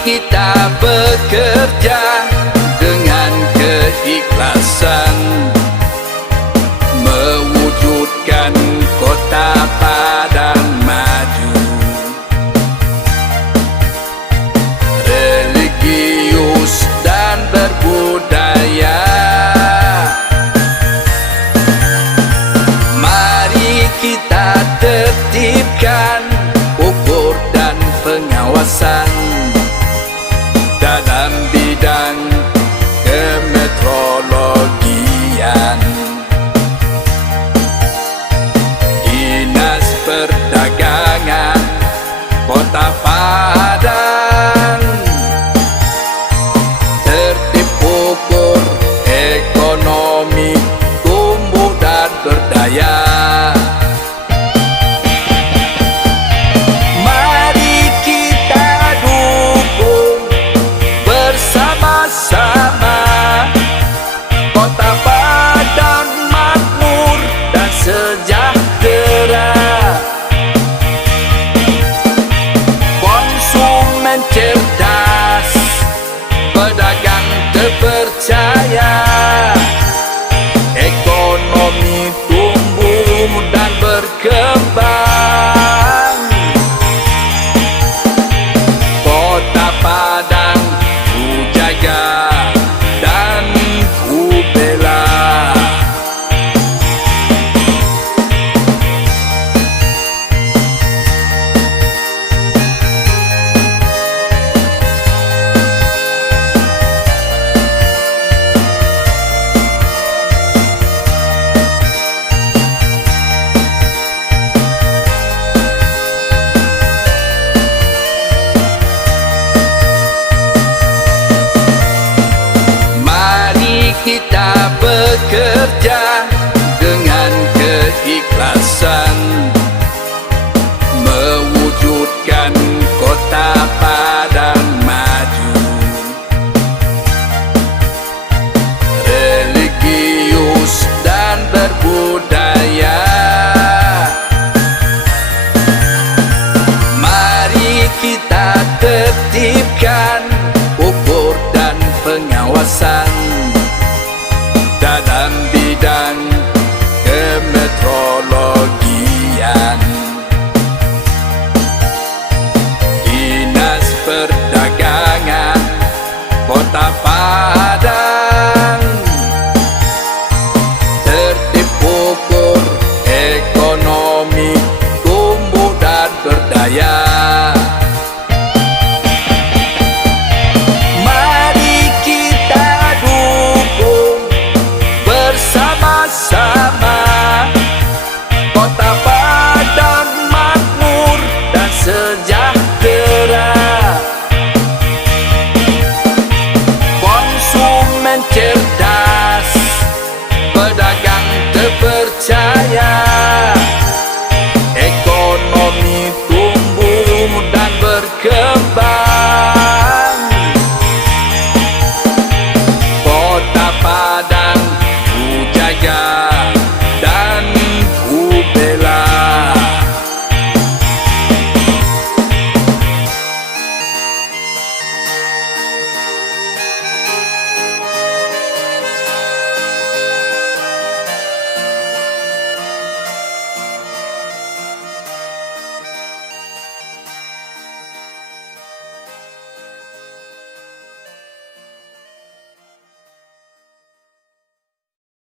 kita bekerja dengan keikhlasan, mewujudkan Kota Padang maju. Religius dan berbudaya, mari kita tertibkan ukur dan pengawasan dalam bidang kemeteorologian. Dinas Perdagangan Kota Padang, tertib ukur ekonomi tumbuh dan berdaya. Mari kita dukung bersama-sama Kota Padang makmur dan sejahtera. Konsumen cerdas, pedagang terpercaya, ekonomi tumbuh dan berkembang. Kota Padang ku jaga dan ku bela. Kita bekerja dengan keikhlasan, mewujudkan Kota Padang maju. Religius dan berbudaya, mari kita tertibkan ukur dan pengawasan dalam bidang kemeteorologian. Dinas Perdagangan Kota Padang, tertib ukur ekonomi tumbuh dan berdaya. Sama Kota Padang makmur dan sejahtera. Konsumen cerdas,